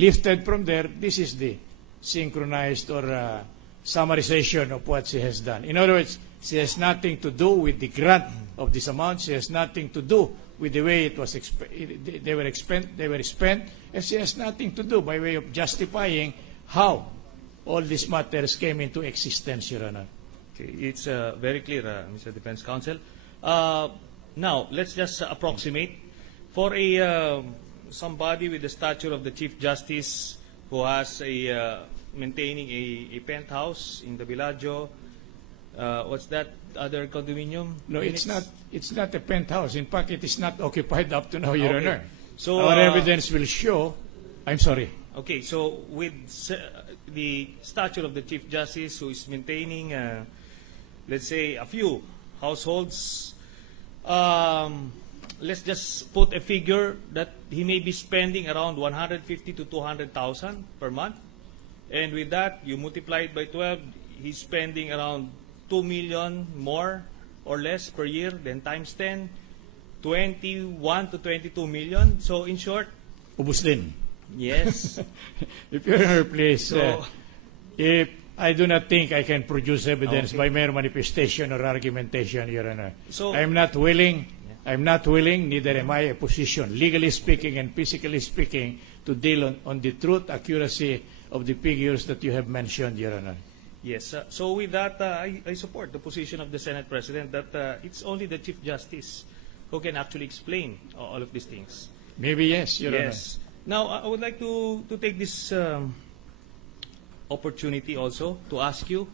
lifted from there. This is the synchronized or summarization of what she has done. In other words, she has nothing to do with the grant of this amount. She has nothing to do with the way it was they were spent, and she has nothing to do by way of justifying how all these matters came into existence, Your Honor. Okay, it's very clear, Mr. Defense Counsel. Now, let's just approximate. For somebody with the stature of the Chief Justice who has maintaining a penthouse in the Bellagio, what's that other condominium? No, it's not. It's not a penthouse. In fact, it is not occupied up to now, Your Honor. So our evidence will show. I'm sorry. Okay, so with the stature of the Chief Justice who is maintaining, let's say, a few households, let's just put a figure that he may be spending around 150 to 200,000 per month, and with that you multiply it by 12, he's spending around 2 million more or less per year. Then times 10, 21 to 22 million. So in short, ubus din. Yes. If Your Honor, please, if I do not think I can produce evidence by mere manifestation or argumentation, Your Honor. So I'm not willing, neither am I a position, legally speaking and physically speaking, to deal on the truth, accuracy of the figures that you have mentioned, Your Honor. Yes. So with that, I support the position of the Senate President that it's only the Chief Justice who can actually explain all of these things. Maybe yes, Your Honor. Yes. Now, I would like to take this opportunity also to ask you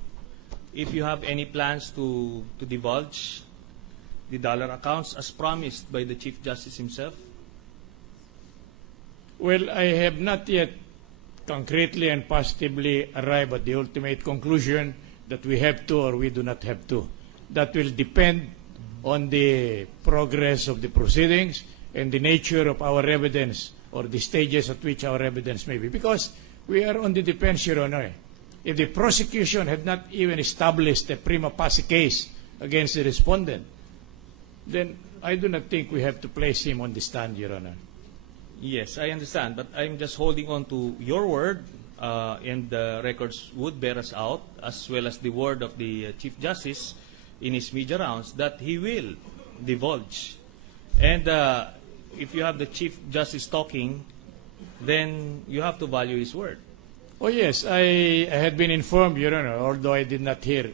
if you have any plans to divulge the dollar accounts as promised by the Chief Justice himself. Well, I have not yet concretely and positively arrived at the ultimate conclusion that we have to or we do not have to. That will depend on the progress of the proceedings and the nature of our evidence or the stages at which our evidence may be. Because we are on the defense, Your Honor. If the prosecution had not even established a prima facie case against the respondent, then I do not think we have to place him on the stand, Your Honor. Yes, I understand, but I'm just holding on to your word, and the records would bear us out, as well as the word of the Chief Justice in his media rounds, that he will divulge. And if you have the Chief Justice talking, then you have to value his word. Oh yes, I had been informed, Your Honor, although I did not hear,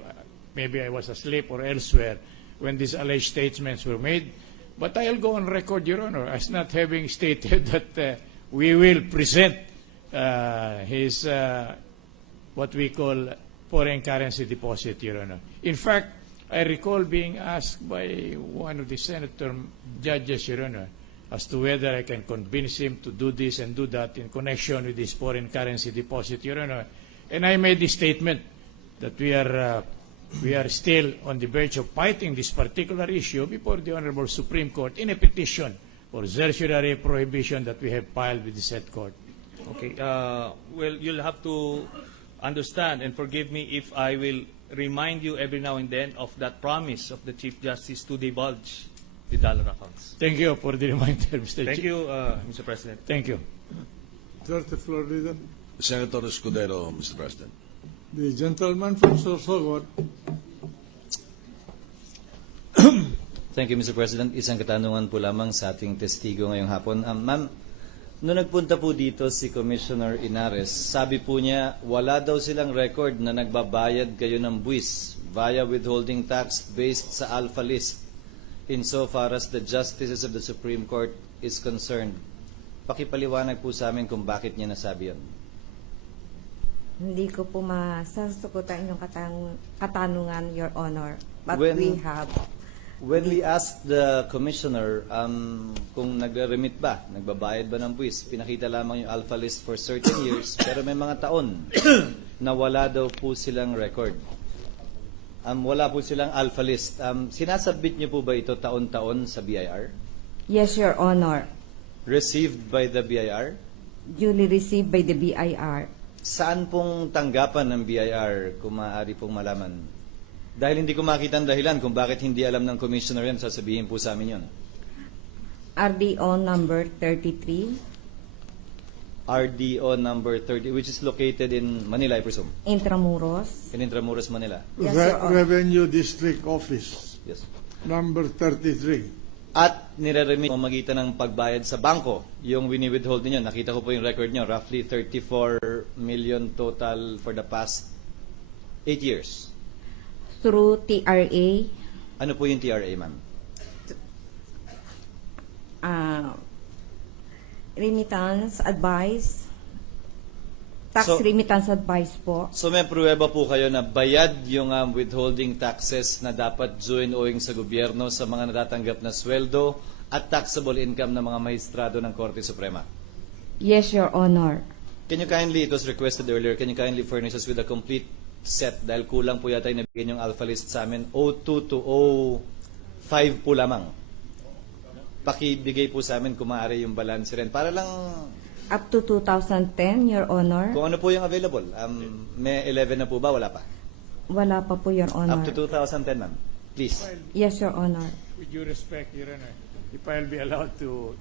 maybe I was asleep or elsewhere, when these alleged statements were made. But I'll go on record, Your Honor, as not having stated that we will present his, what we call, foreign currency deposit, Your Honor. In fact, I recall being asked by one of the senator judges, Your Honor, as to whether I can convince him to do this and do that in connection with this foreign currency deposit, Your Honor. And I made the statement that we are still on the verge of fighting this particular issue before the Honorable Supreme Court in a petition for certiorari prohibition that we have filed with the said court. Okay. Well, you'll have to understand and forgive me if I will remind you every now and then of that promise of the Chief Justice to divulge the dollar accounts. Thank you for the reminder, Mr. Thank Chief. you, Mr. President. Thank you. George, the floor leader. Senator Escudero, Mr. President. The gentleman from Sorsogon. Thank you, Mr. President. Isang katanungan po lamang sa ating testigo ngayong hapon. Ma'am, nung nagpunta po dito si Commissioner Inares, sabi po niya, wala daw silang record na nagbabayad kayo ng buwis via withholding tax based sa alpha list insofar as the justices of the Supreme Court is concerned. Pakipaliwanag po sa amin kung bakit niya nasabi yun. Hindi ko po masasagutan yung katanungan, Your Honor. But When we asked the Commissioner kung nag-remit ba, nagbabayad ba ng buwis, pinakita lamang yung alpha list for certain years, pero may mga taon na wala daw po silang record. Wala po silang alpha list. Sinasubmit niyo po ba ito taon-taon sa BIR? Yes, Your Honor. Received by the BIR? Duly received by the BIR. Saan pong tanggapan ng BIR kung maaari pong malaman? Dahil hindi ko makita ang dahilan kung bakit hindi alam ng Commissioner yan, sasabihin po sa amin yun. RDO number 33. RDO number 30, which is located in Manila, I presume. Intramuros. In Intramuros, Manila. Yes, Your Honor. Revenue District Office, Yes. number 33. At nire-remit pamagitan ng pagbayad sa bangko, yung wini-withhold ninyo. Nakita ko po yung record nyo, roughly 34 million total for the past 8 years. Through TRA. Ano po yung TRA, ma'am? Remittance advice. Tax So- remittance advice po. So may pruweba po kayo na bayad yung withholding taxes na dapat due and owing sa gobyerno sa mga natatanggap na sweldo at taxable income ng mga maestrado ng Korte Suprema. Yes, Your Honor. Can you kindly, it was requested earlier, can you kindly furnish us with a complete set dahil kulang po yata yung nabigyan yung alpha list sa amin, 02 to 05 po lamang. Pakibigay po sa amin kung maaari yung balance rin. Para lang Up to 2010, Your Honor. kung ano po yung available. May 11 na po ba? Wala pa. Wala pa po, Your Honor. Up to 2010, ma'am. Please. Yes, Your Honor. With due respect, Your Honor, if I'll be allowed to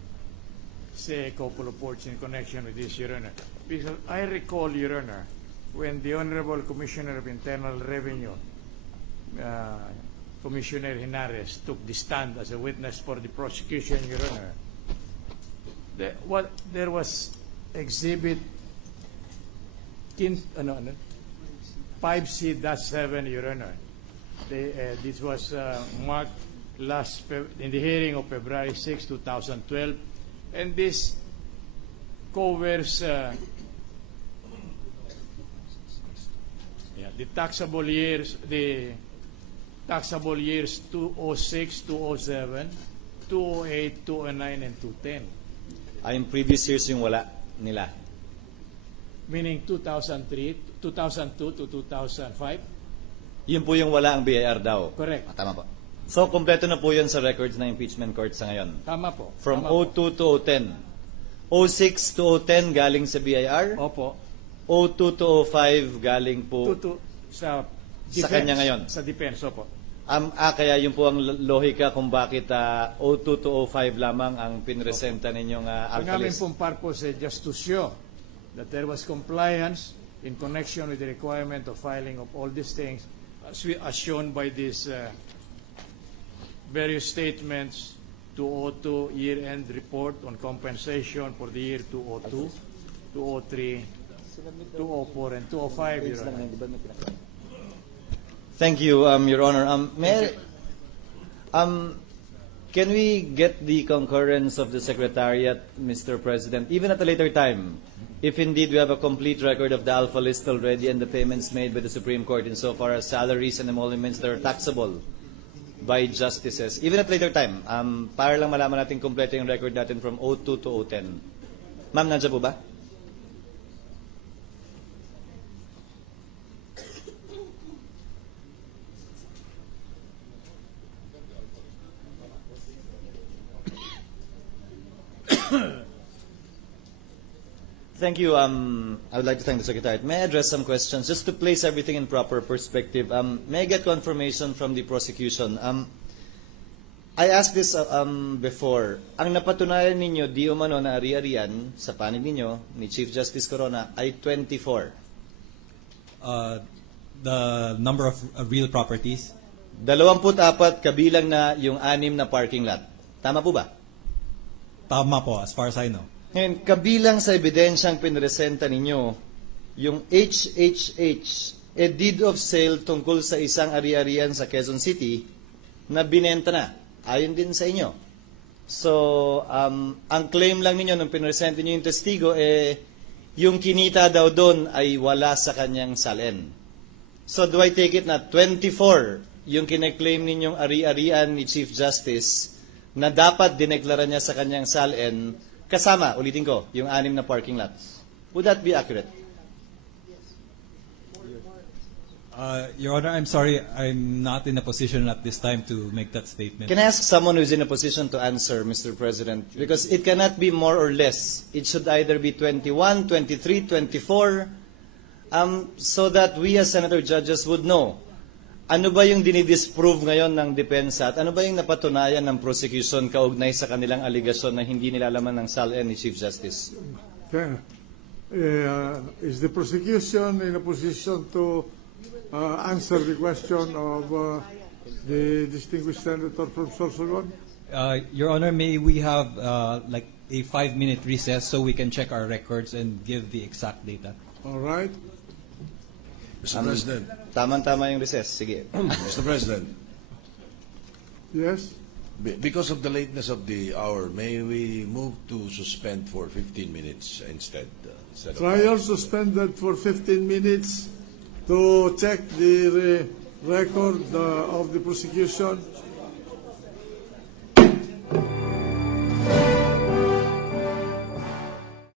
say a couple of words in connection with this, Your Honor. Because I recall, Your Honor, when the Honorable Commissioner of Internal Revenue, Commissioner Hinares, took the stand as a witness for the prosecution, Your Honor, there was exhibit 5C-7, Your Honor. This was marked in the hearing of February 6, 2012, and this covers the taxable years, 2006, 2007, 2008, 2009, and 2010. Yung previous years yung wala nila. Meaning 2002 to 2005? Yun po yung wala ang BIR daw. Correct. Tama po. So, kompleto na po yun sa records ng impeachment court sa ngayon. Tama po. From Tama 02 to 010. 06 to 010 galing sa BIR. Opo. 02 to 05 galing po Sa sa kanya ngayon. Sa defense, opo. Kaya yun po ang lohika kung bakit 02 to 05 lamang ang pinresenta ninyong Ang alpha aming list. pong purpose just to show that there was compliance in connection with the requirement of filing of all these things as shown by these various statements, 202 year-end report on compensation for the year 202, 203, 204, and 205, Your Honor. Thank you, Your Honor. Can we get the concurrence of the Secretariat, Mr. President, even at a later time, if indeed we have a complete record of the alpha list already and the payments made by the Supreme Court insofar as salaries and emoluments that are taxable by justices, even at a later time, para lang malaman natin kompleto yung record natin from 02 to 010. Ma'am, nandiyan po ba? Thank you. I would like to thank the Secretary. May I address some questions just to place everything in proper perspective? May I get confirmation from the prosecution? I asked this before. Ang napatunayan ninyo di umano na ari-arian sa panig ninyo ni Chief Justice Corona ay 24. The number of real properties. 24 kabilang na yung 6 na parking lot. Tama po ba? Tama po, as far as I know. Ngayon, kabilang sa ebidensyang pinresenta ninyo, yung HHH, a deed of sale tungkol sa isang ari-arian sa Quezon City na binenta na, ayon din sa inyo. So, ang claim lang ninyo nung pinresenta ninyo yung testigo, yung kinita daw doon ay wala sa kanyang salen. So, do I take it na 24 yung kine-claim ninyong ari-arian ni Chief Justice na dapat dineklara niya sa kanyang salen kasama, ulitin ko, yung 6 na parking lots. Would that be accurate? Your Honor, I'm sorry, I'm not in a position at this time to make that statement. Can I ask someone who's in a position to answer, Mr. President? Because it cannot be more or less. It should either be 21, 23, 24, so that we as senator judges would know. Ano ba yung dinidisprove ngayon ng depensa at ano ba yung napatunayan ng prosecution kaugnay sa kanilang aligasyon na hindi nilalaman ng SALN ni Chief Justice? Is the prosecution in a position to answer the question of the distinguished senator from Sorsogon? Your Honor, may we have like a 5-minute recess so we can check our records and give the exact data? All right. Mr. President. Tama-tama yung recess. Sige. Mr. President, Yes. because of the lateness of the hour, may we move to suspend for 15 minutes instead of Trial suspended for 15 minutes to check the record of the prosecution